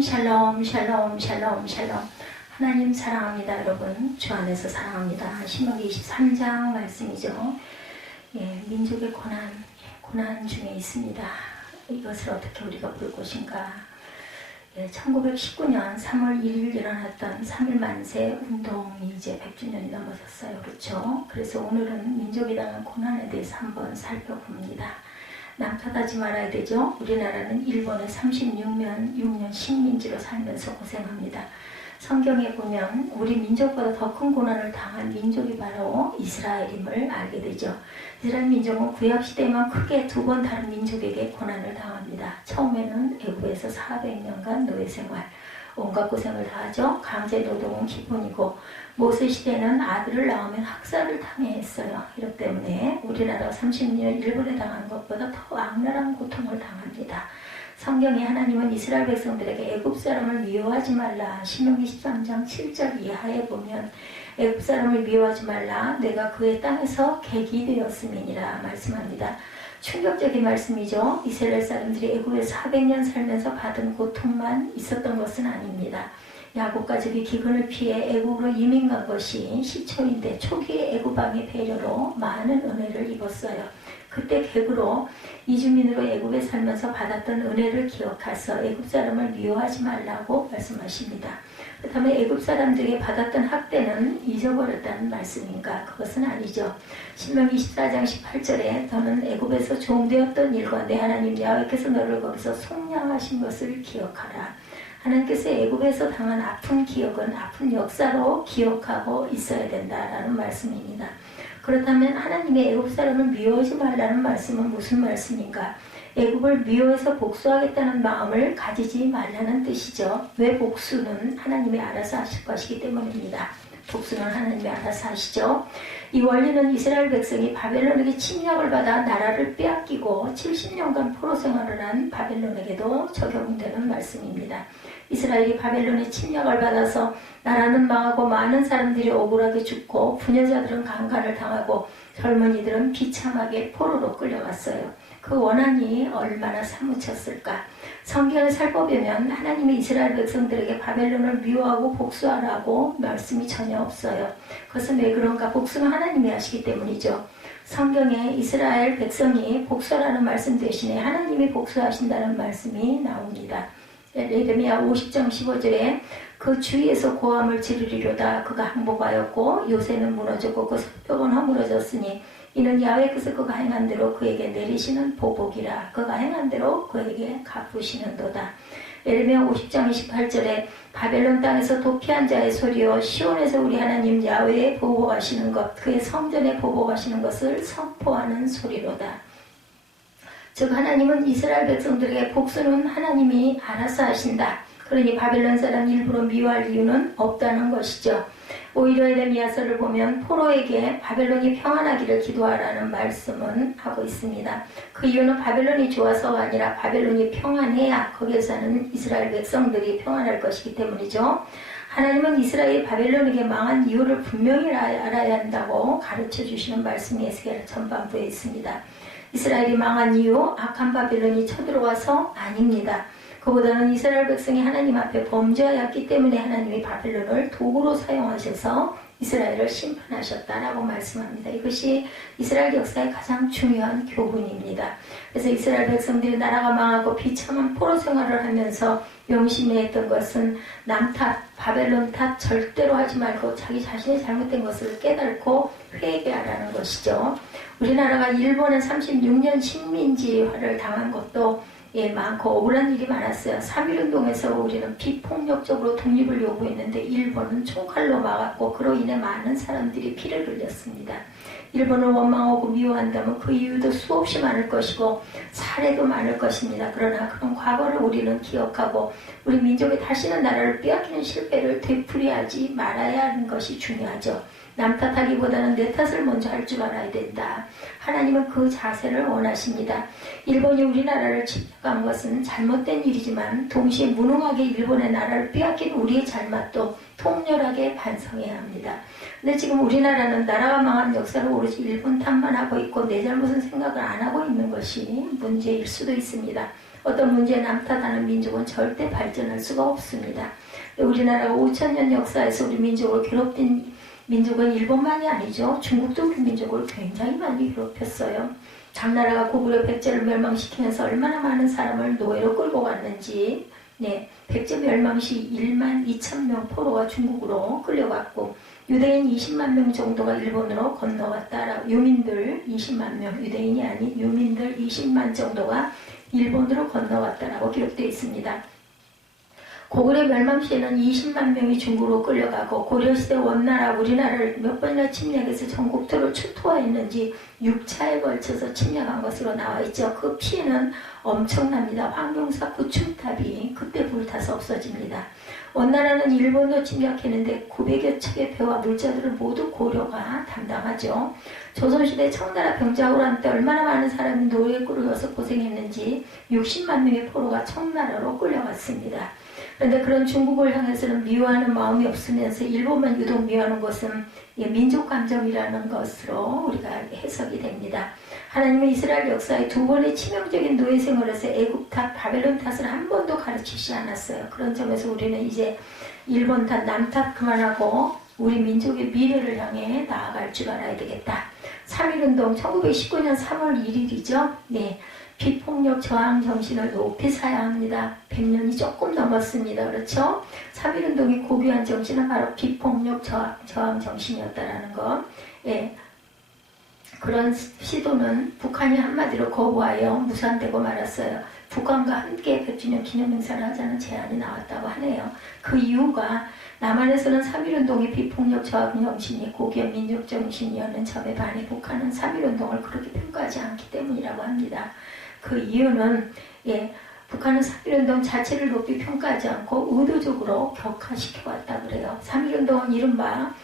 샬롬 샬롬 샬롬 샬롬 샬롬. 하나님 사랑합니다. 여러분 주 안에서 사랑합니다. 신명기 23장 말씀이죠. 민족의 고난 중에 있습니다. 이것을 어떻게 우리가 볼 것인가. 1919년 3월 1일 일어났던 3.1 만세 운동이 이제 100주년이 넘어섰어요. 그렇죠? 그래서 오늘은 민족이 당한 고난에 대해서 한번 살펴봅니다. 남탓하지 말아야 되죠. 우리나라는 일본의 36년 식민지로 살면서 고생합니다. 성경에 보면 우리 민족보다 더 큰 고난을 당한 민족이 바로 이스라엘임을 알게 되죠. 이스라엘 민족은 구약시대에만 크게 두 번 다른 민족에게 고난을 당합니다. 처음에는 애굽에서 400년간 노예생활, 온갖 고생을 다하죠. 강제노동은 기본이고 모세시대는 아들을 낳으면 학살을 당해했어요. 이렇기 때문에 우리나라가 30년 일본에 당한 것보다 더 악랄한 고통을 당합니다. 성경에 하나님은 이스라엘 백성들에게 애굽 사람을 미워하지 말라. 신명기 13장 7절 이하에 보면 애굽 사람을 미워하지 말라. 내가 그의 땅에서 객이 되었음이니라 말씀합니다. 충격적인 말씀이죠. 이스라엘 사람들이 애굽에 400년 살면서 받은 고통만 있었던 것은 아닙니다. 야곱 가족이 기근을 피해 애굽으로 이민 간 것이 시초인데 초기의 애굽 왕의 배려로 많은 은혜를 입었어요. 그때 객으로 이주민으로 애굽에 살면서 받았던 은혜를 기억하서 애굽 사람을 미워하지 말라고 말씀하십니다. 그렇다면 애굽 사람들에게 받았던 학대는 잊어버렸다는 말씀인가? 그것은 아니죠. 신명기 24장 18절에 너는 애굽에서 종되었던 일과 내 하나님 야훼께서 너를 거기서 속량하신 것을 기억하라. 하나님께서 애굽에서 당한 아픈 기억은 아픈 역사로 기억하고 있어야 된다라는 말씀입니다. 그렇다면 하나님의 애굽 사람을 미워하지 말라는 말씀은 무슨 말씀인가? 애굽을 미워해서 복수하겠다는 마음을 가지지 말라는 뜻이죠. 왜 복수는 하나님이 알아서 하실 것이기 때문입니다. 복수는 하나님이 알아서 하시죠. 이 원리는 이스라엘 백성이 바벨론에게 침략을 받아 나라를 빼앗기고 70년간 포로 생활을 한 바벨론에게도 적용되는 말씀입니다. 이스라엘이 바벨론의 침략을 받아서 나라는 망하고 많은 사람들이 억울하게 죽고 부녀자들은 강간을 당하고 젊은이들은 비참하게 포로로 끌려갔어요. 그 원한이 얼마나 사무쳤을까. 성경을 살펴보면 하나님이 이스라엘 백성들에게 바벨론을 미워하고 복수하라고 말씀이 전혀 없어요. 그것은 왜 그런가? 복수는 하나님이 하시기 때문이죠. 성경에 이스라엘 백성이 복수하라는 말씀 대신에 하나님이 복수하신다는 말씀이 나옵니다. 예레미야 50장 15절에 그 주위에서 고함을 지르리로다. 그가 항복하였고 요새는 무너졌고 그 성벽은 허물어졌으니 이는 야훼께서 그가 행한 대로 그에게 내리시는 보복이라. 그가 행한 대로 그에게 갚으시는도다. 예레미야 50장 28절에 바벨론 땅에서 도피한 자의 소리요 시온에서 우리 하나님 야훼의 보복하시는 것 그의 성전에 보복하시는 것을 선포하는 소리로다. 즉 하나님은 이스라엘 백성들에게 복수는 하나님이 알아서 하신다. 그러니 바벨론 사람 일부러 미워할 이유는 없다는 것이죠. 오히려 에레미야서를 보면 포로에게 바벨론이 평안하기를 기도하라는 말씀은 하고 있습니다. 그 이유는 바벨론이 좋아서가 아니라 바벨론이 평안해야 거기에 사는 이스라엘 백성들이 평안할 것이기 때문이죠. 하나님은 이스라엘이 바벨론에게 망한 이유를 분명히 알아야 한다고 가르쳐 주시는 말씀이 에스겔 전반부에 있습니다. 이스라엘이 망한 이유, 악한 바벨론이 쳐들어와서 아닙니다. 그보다는 이스라엘 백성이 하나님 앞에 범죄하였기 때문에 하나님이 바벨론을 도구로 사용하셔서 이스라엘을 심판하셨다라고 말씀합니다. 이것이 이스라엘 역사의 가장 중요한 교훈입니다. 그래서 이스라엘 백성들이 나라가 망하고 비참한 포로 생활을 하면서 명심해했던 것은 남 탓, 바벨론 탓 절대로 하지 말고 자기 자신이 잘못된 것을 깨닫고 회개하라는 것이죠. 우리나라가 일본의 36년 식민지화를 당한 것도 많고 억울한 일이 많았어요. 3.1운동에서 우리는 비폭력적으로 독립을 요구했는데 일본은 총칼로 막았고 그로 인해 많은 사람들이 피를 흘렸습니다. 일본을 원망하고 미워한다면 그 이유도 수없이 많을 것이고 사례도 많을 것입니다. 그러나 그런 과거를 우리는 기억하고 우리 민족이 다시는 나라를 빼앗기는 실패를 되풀이하지 말아야 하는 것이 중요하죠. 남 탓하기보다는 내 탓을 먼저 할 줄 알아야 된다. 하나님은 그 자세를 원하십니다. 일본이 우리나라를 침략한 것은 잘못된 일이지만 동시에 무능하게 일본의 나라를 빼앗긴 우리의 잘못도 통렬하게 반성해야 합니다. 근데 지금 우리나라는 나라가 망한 역사를 오로지 일본 탓만 하고 있고 내 잘못은 생각을 안 하고 있는 것이 문제일 수도 있습니다. 어떤 문제에 남탓하는 민족은 절대 발전할 수가 없습니다. 우리나라가 5,000년 역사에서 우리 민족을 괴롭힌 민족은 일본만이 아니죠. 중국도 우리 민족을 굉장히 많이 괴롭혔어요. 당나라가 고구려 백제를 멸망시키면서 얼마나 많은 사람을 노예로 끌고 갔는지, 네, 백제 멸망 시 1만 2천 명 포로가 중국으로 끌려갔고 유대인 20만 명 정도가 일본으로 건너갔다. 유민들 20만 명, 유대인이 아닌 유민들 20만 정도가 일본으로 건너갔다라고 기록되어 있습니다. 고구려 멸망 시에는 20만 명이 중국으로 끌려가고 고려시대 원나라 우리나라를 몇 번이나 침략해서 전국토를 출토했는지 6차에 걸쳐서 침략한 것으로 나와 있죠. 그 피해는 엄청납니다. 황룡사 구충탑이 그때 불타서 없어집니다. 원나라는 일본도 침략했는데 900여 척의 배와 물자들을 모두 고려가 담당하죠. 조선시대 청나라 병자호로 한때 얼마나 많은 사람이 노예에 끌려서 고생했는지 60만 명의 포로가 청나라로 끌려갔습니다. 그런데 그런 중국을 향해서는 미워하는 마음이 없으면서 일본만 유독 미워하는 것은 민족 감정이라는 것으로 우리가 해석이 됩니다. 하나님은 이스라엘 역사에 두 번의 치명적인 노예 생활에서 애굽 탓, 바벨론 탓을 한 번도 가르치지 않았어요. 그런 점에서 우리는 이제 일본 탓, 남 탓 그만하고 우리 민족의 미래를 향해 나아갈 줄 알아야 되겠다. 3.1운동 1919년 3월 1일이죠. 네. 비폭력 저항 정신을 높이 사야 합니다. 100년이 조금 넘었습니다. 그렇죠? 3.1운동의 고귀한 정신은 바로 비폭력 저항 정신이었다라는 것. 예. 그런 시도는 북한이 한마디로 거부하여 무산되고 말았어요. 북한과 함께 100주년 기념행사를 하자는 제안이 나왔다고 하네요. 그 이유가 남한에서는 3.1운동의 비폭력 저항 정신이 고귀한 민족 정신이었는 점에 반해 북한은 3.1운동을 그렇게 평가하지 않기 때문이라고 합니다. 그 이유는 북한은 3.1운동 자체를 높이 평가하지 않고 의도적으로 격화시켜왔다 그래요. 3.1운동은 이른바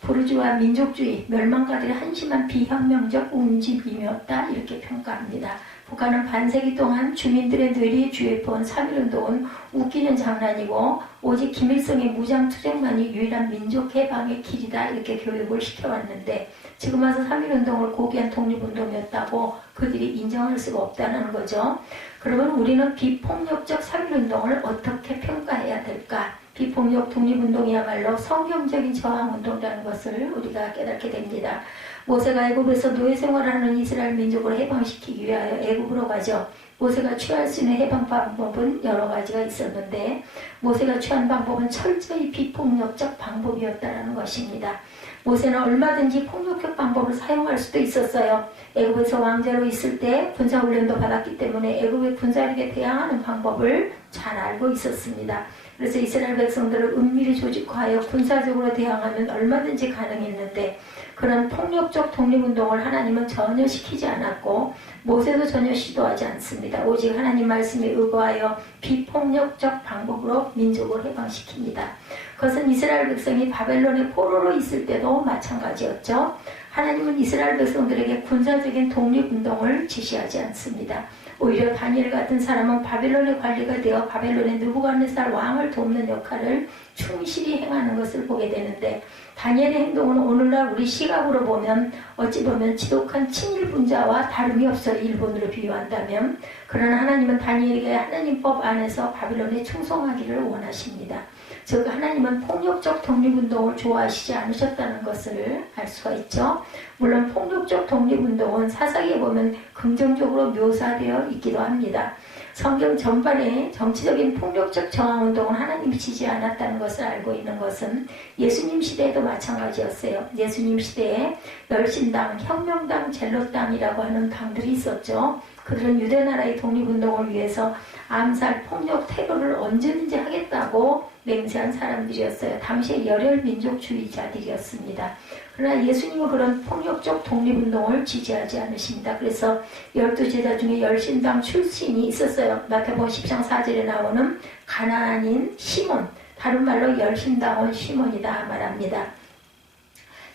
부르주아 민족주의, 멸망가들의 한심한 비혁명적 움직임이었다 이렇게 평가합니다. 북한은 반세기 동안 주민들의 뇌리에 주입해온 3.1운동은 웃기는 장난이고 오직 김일성의 무장투쟁만이 유일한 민족 해방의 길이다 이렇게 교육을 시켜왔는데 지금 와서 3.1운동을 고귀한 독립운동이었다고 그들이 인정할 수가 없다는 거죠. 그러면 우리는 비폭력적 3.1운동을 어떻게 평가해야 될까? 비폭력 독립운동이야말로 성경적인 저항운동이라는 것을 우리가 깨닫게 됩니다. 모세가 애굽에서 노예 생활하는 이스라엘 민족을 해방시키기 위하여 애굽으로 가죠. 모세가 취할 수 있는 해방 방법은 여러 가지가 있었는데 모세가 취한 방법은 철저히 비폭력적 방법이었다는 것입니다. 모세는 얼마든지 폭력적 방법을 사용할 수도 있었어요. 애굽에서 왕자로 있을 때 군사훈련도 받았기 때문에 애굽의 군사력에 대항하는 방법을 잘 알고 있었습니다. 그래서 이스라엘 백성들을 은밀히 조직화하여 군사적으로 대항하면 얼마든지 가능했는데 그런 폭력적 독립운동을 하나님은 전혀 시키지 않았고 모세도 전혀 시도하지 않습니다. 오직 하나님 말씀에 의거하여 비폭력적 방법으로 민족을 해방시킵니다. 그것은 이스라엘 백성이 바벨론의 포로로 있을 때도 마찬가지였죠. 하나님은 이스라엘 백성들에게 군사적인 독립운동을 지시하지 않습니다. 오히려 다니엘 같은 사람은 바벨론의 관리가 되어 바벨론의 느부갓네살 왕을 돕는 역할을 충실히 행하는 것을 보게 되는데 다니엘의 행동은 오늘날 우리 시각으로 보면 어찌 보면 지독한 친일분자와 다름이 없어요. 일본으로 비유한다면. 그러나 하나님은 다니엘에게 하나님법 안에서 바벨론에 충성하기를 원하십니다. 즉 하나님은 폭력적 독립운동을 좋아하시지 않으셨다는 것을 알 수가 있죠. 물론 폭력적 독립운동은 사사기에 보면 긍정적으로 묘사되어 있기도 합니다. 성경 전반에 정치적인 폭력적 저항운동은 하나님이 지지 않았다는 것을 알고 있는 것은 예수님 시대에도 마찬가지였어요. 예수님 시대에 열심당, 혁명당, 젤롯당이라고 하는 당들이 있었죠. 그들은 유대나라의 독립운동을 위해서 암살, 폭력, 테러를 언제든지 하겠다고 맹세한 사람들이었어요. 당시에 열혈민족주의자들이었습니다. 그러나 예수님은 그런 폭력적 독립운동을 지지하지 않으십니다. 그래서 12제자 중에 열심당 출신이 있었어요. 마태복음 10장 4절에 나오는 가나안인 시몬, 다른 말로 열심당원 시몬이다 말합니다.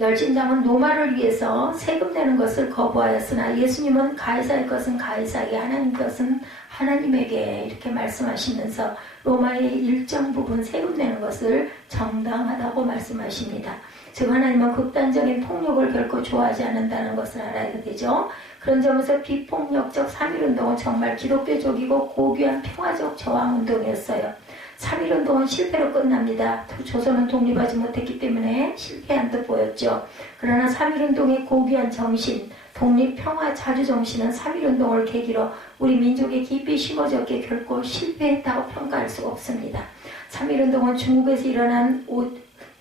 열심당은 노마를 위해서 세금 내는 것을 거부하였으나 예수님은 가이사의 것은 가이사에게 하나님 것은 하나님에게 이렇게 말씀하시면서 로마의 일정 부분 세금 내는 것을 정당하다고 말씀하십니다. 즉 하나님은 극단적인 폭력을 결코 좋아하지 않는다는 것을 알아야 되죠. 그런 점에서 비폭력적 3.1운동은 정말 기독교적이고 고귀한 평화적 저항운동이었어요. 3.1운동은 실패로 끝납니다. 조선은 독립하지 못했기 때문에 실패한 듯 보였죠. 그러나 3.1운동의 고귀한 정신, 독립, 평화, 자주정신은 3.1운동을 계기로 우리 민족에 깊이 심어졌기에 결코 실패했다고 평가할 수가 없습니다. 3.1운동은 중국에서 일어난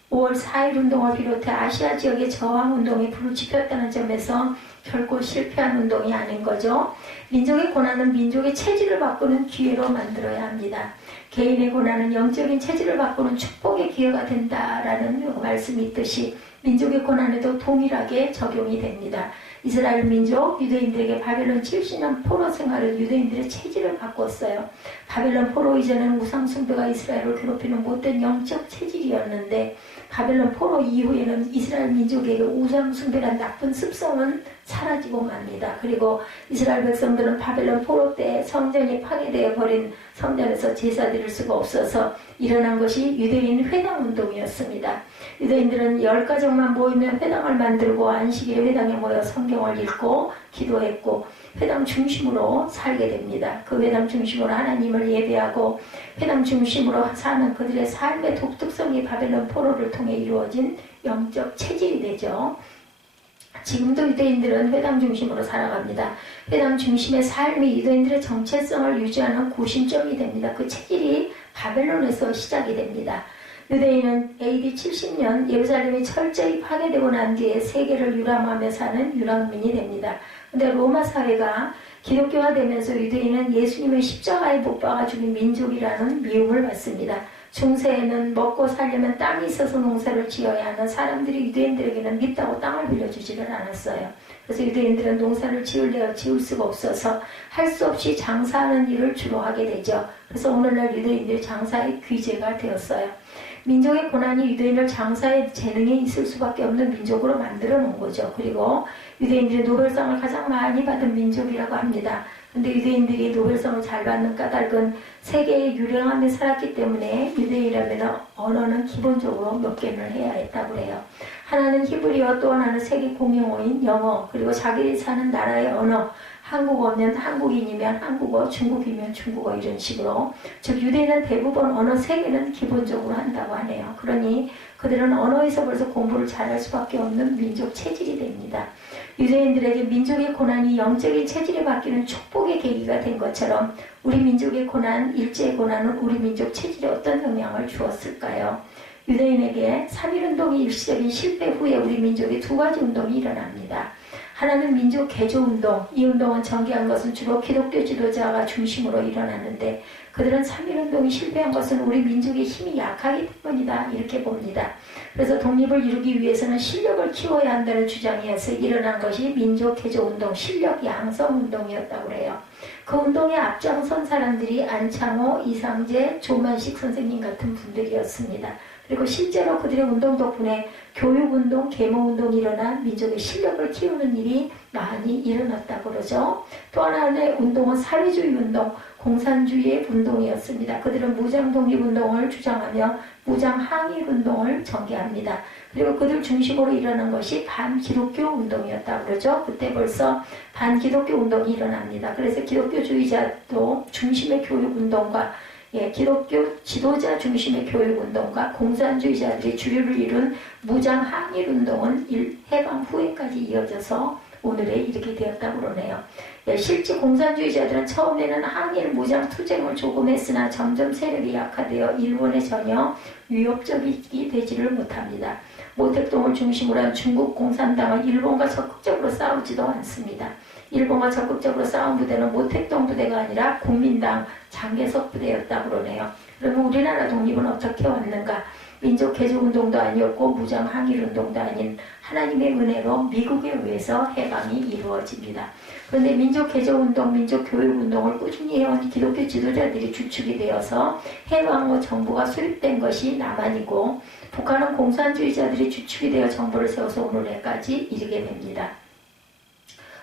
5월 4일 운동을 비롯해 아시아 지역의 저항운동에 불을 지폈다는 점에서 결코 실패한 운동이 아닌 거죠. 민족의 고난은 민족의 체질을 바꾸는 기회로 만들어야 합니다. 개인의 고난은 영적인 체질을 바꾸는 축복의 기회가 된다라는 말씀이 있듯이 민족의 고난에도 동일하게 적용이 됩니다. 이스라엘 민족, 유대인들에게 바벨론 70년 포로 생활은 유대인들의 체질을 바꿨어요. 바벨론 포로 이전에는 우상숭배가 이스라엘을 괴롭히는 못된 영적 체질이었는데 바벨론 포로 이후에는 이스라엘 민족에게 우상숭배란 나쁜 습성은 사라지고 맙니다. 그리고 이스라엘 백성들은 바벨론 포로 때 성전이 파괴되어 버린 성전에서 제사 드릴 수가 없어서 일어난 것이 유대인 회당운동이었습니다. 유대인들은 10가족만 모이면 회당을 만들고 안식일에 회당에 모여 성경을 읽고 기도했고 회당 중심으로 살게 됩니다. 그 회당 중심으로 하나님을 예배하고 회당 중심으로 사는 그들의 삶의 독특성이 바벨론 포로를 통해 이루어진 영적 체질이 되죠. 지금도 유대인들은 회당 중심으로 살아갑니다. 회당 중심의 삶이 유대인들의 정체성을 유지하는 구심점이 됩니다. 그 체질이 바벨론에서 시작이 됩니다. 유대인은 AD 70년 예루살렘이 철저히 파괴되고 난 뒤에 세계를 유람하며 사는 유랑민이 됩니다. 근데 로마 사회가 기독교화되면서 유대인은 예수님의 십자가에 못 박아 죽인 민족이라는 미움을 받습니다. 중세에는 먹고 살려면 땅이 있어서 농사를 지어야 하는 사람들이 유대인들에게는 밉다고 땅을 빌려주지를 않았어요. 그래서 유대인들은 농사를 지을 수가 없어서 할 수 없이 장사하는 일을 주로 하게 되죠. 그래서 오늘날 유대인들이 장사의 귀재가 되었어요. 민족의 고난이 유대인을 장사의 재능에 있을 수밖에 없는 민족으로 만들어 놓은 거죠. 그리고 유대인들이 노벨상을 가장 많이 받은 민족이라고 합니다. 근데 유대인들이 노벨상을 잘 받는 까닭은 세계에 유명함에 살았기 때문에 유대인이라면 언어는 기본적으로 몇 개를 해야 했다고 해요. 하나는 히브리어, 또 하나는 세계 공용어인 영어, 그리고 자기들이 사는 나라의 언어, 한국어면 한국인이면 한국어, 중국이면 중국어 이런 식으로. 즉 유대인은 대부분 언어 3개는 기본적으로 한다고 하네요. 그러니 그들은 언어에서 벌써 공부를 잘할 수밖에 없는 민족 체질이 됩니다. 유대인들에게 민족의 고난이 영적인 체질이 바뀌는 축복의 계기가 된 것처럼 우리 민족의 고난, 일제의 고난은 우리 민족 체질에 어떤 영향을 주었을까요? 유대인에게 3.1운동이 일시적인 실패 후에 우리 민족에 2가지 운동이 일어납니다. 하나는 민족 개조운동, 이 운동은 전개한 것은 주로 기독교 지도자가 중심으로 일어났는데 그들은 3.1운동이 실패한 것은 우리 민족의 힘이 약하기 때문이다 이렇게 봅니다. 그래서 독립을 이루기 위해서는 실력을 키워야 한다는 주장이어서 일어난 것이 민족 개조운동, 실력 양성운동이었다고 해요. 그 운동에 앞장선 사람들이 안창호, 이상재, 조만식 선생님 같은 분들이었습니다. 그리고 실제로 그들의 운동 덕분에 교육운동, 계몽운동이 일어나 민족의 실력을 키우는 일이 많이 일어났다고 그러죠. 또 하나의 운동은 사회주의 운동, 공산주의의 운동이었습니다. 그들은 무장독립운동을 주장하며 무장항일운동을 전개합니다. 그리고 그들 중심으로 일어난 것이 반기독교 운동이었다고 그러죠. 그때 벌써 반기독교 운동이 일어납니다. 그래서 기독교주의자도 중심의 교육운동과 기독교 지도자 중심의 교육운동과 공산주의자들이 주류를 이룬 무장항일운동은 해방 후에까지 이어져서 오늘에 이렇게 되었다고 그러네요. 실제 공산주의자들은 처음에는 항일 무장 투쟁을 조금 했으나 점점 세력이 약화되어 일본에 전혀 위협적이 되지를 못합니다. 모택동을 중심으로 한 중국 공산당은 일본과 적극적으로 싸우지도 않습니다. 일본과 적극적으로 싸운 부대는 모택동 부대가 아니라 국민당 장개석 부대였다고 그러네요. 그러면 우리나라 독립은 어떻게 왔는가? 민족 개조운동도 아니었고 무장항일운동도 아닌 하나님의 은혜로 미국에 의해서 해방이 이루어집니다. 그런데 민족 개조운동, 민족 교육운동을 꾸준히 해온 기독교 지도자들이 주축이 되어서 해방 후 정부가 수립된 것이 남한이고 북한은 공산주의자들이 주축이 되어 정부를 세워서 오늘까지 이르게 됩니다.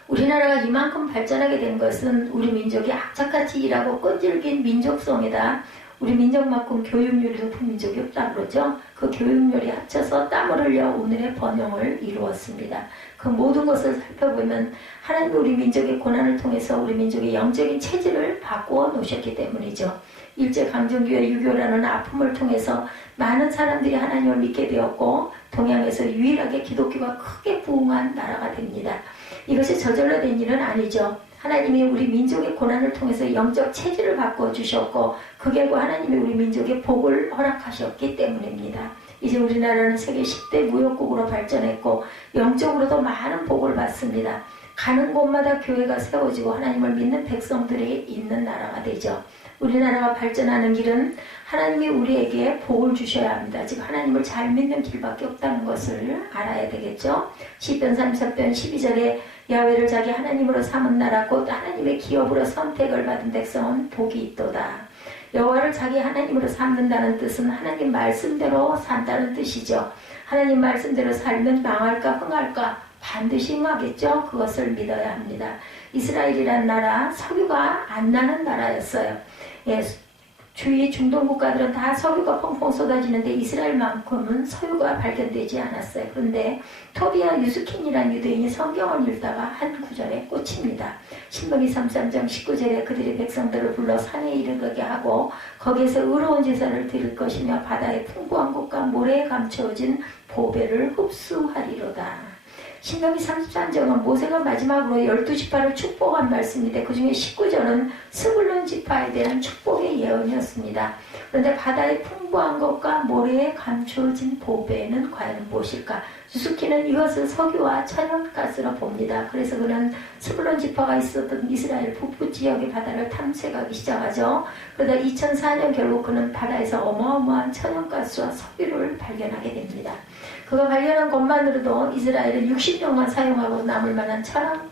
우리나라가 이만큼 발전하게 된 것은 우리 민족이 악착같이 일하고 끈질긴 민족성에다 우리 민족만큼 교육률이 높은 민족이 없다 그러죠. 그 교육률이 합쳐서 땀을 흘려 오늘의 번영을 이루었습니다. 그 모든 것을 살펴보면 하나님이 우리 민족의 고난을 통해서 우리 민족의 영적인 체질을 바꾸어 놓으셨기 때문이죠. 일제강점기와 유교라는 아픔을 통해서 많은 사람들이 하나님을 믿게 되었고 동양에서 유일하게 기독교가 크게 부흥한 나라가 됩니다. 이것이 저절로 된 일은 아니죠. 하나님이 우리 민족의 고난을 통해서 영적 체질을 바꿔주셨고 그 결과 하나님이 우리 민족의 복을 허락하셨기 때문입니다. 이제 우리나라는 세계 10대 무역국으로 발전했고 영적으로도 많은 복을 받습니다. 가는 곳마다 교회가 세워지고 하나님을 믿는 백성들이 있는 나라가 되죠. 우리나라가 발전하는 길은 하나님이 우리에게 복을 주셔야 합니다. 즉 하나님을 잘 믿는 길밖에 없다는 것을 알아야 되겠죠. 시편 33편 12절에 야훼를 자기 하나님으로 삼은 나라 곧 하나님의 기업으로 선택을 받은 백성은 복이 있도다. 여호와를 자기 하나님으로 삼는다는 뜻은 하나님 말씀대로 산다는 뜻이죠. 하나님 말씀대로 살면 망할까 흥할까 반드시 응하겠죠. 그것을 믿어야 합니다. 이스라엘이란 나라 석유가 안 나는 나라였어요. 예, 주위 중동 국가들은 다 석유가 펑펑 쏟아지는데 이스라엘만큼은 석유가 발견되지 않았어요. 그런데 토비아 유스킨이라는 유대인이 성경을 읽다가 한 구절에 꽂힙니다. 신명기 33장 19절에 그들이 백성들을 불러 산에 이르게 하고 거기에서 의로운 제사를 드릴 것이며 바다의 풍부한 곳과 모래에 감춰진 보배를 흡수하리로다. 신명기 33장은 모세가 마지막으로 12지파를 축복한 말씀인데 그 중에 19절은 스불론 지파에 대한 축복의 예언이었습니다. 그런데 바다의 풍부한 것과 모래에 감추어진 보배는 과연 무엇일까? 유스키는 이것을 석유와 천연가스로 봅니다. 그래서 그는 스불론 지파가 있었던 이스라엘 북부 지역의 바다를 탐색하기 시작하죠. 그러다 2004년 결국 그는 바다에서 어마어마한 천연가스와 석유를 발견하게 됩니다. 그가 발견한 것만으로도 이스라엘은 60년간 사용하고 남을 만한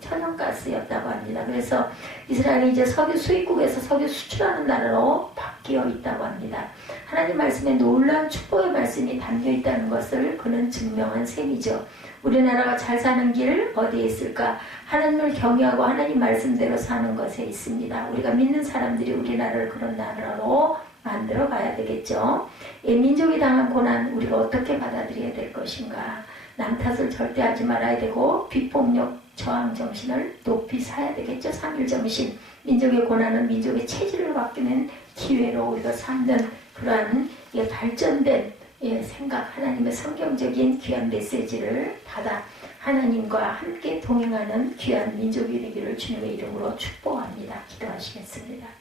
천연가스였다고 합니다. 그래서 이스라엘이 이제 석유 수입국에서 석유 수출하는 나라로 바뀌어 있다고 합니다. 하나님 말씀에 놀라운 축복의 말씀이 담겨 있다는 것을 그는 증명한 셈이죠. 우리나라가 잘 사는 길 어디에 있을까? 하나님을 경외하고 하나님 말씀대로 사는 것에 있습니다. 우리가 믿는 사람들이 우리나라를 그런 나라로 만들어 가야 되겠죠. 민족이 당한 고난 우리가 어떻게 받아들여야 될 것인가. 남 탓을 절대 하지 말아야 되고 비폭력 저항 정신을 높이 사야 되겠죠. 상일정신. 민족의 고난은 민족의 체질을 바뀌는 기회로 우리가 삼는 그러한 발전된 생각, 하나님의 성경적인 귀한 메시지를 받아 하나님과 함께 동행하는 귀한 민족이 되기를 주님의 이름으로 축복합니다. 기도하시겠습니다.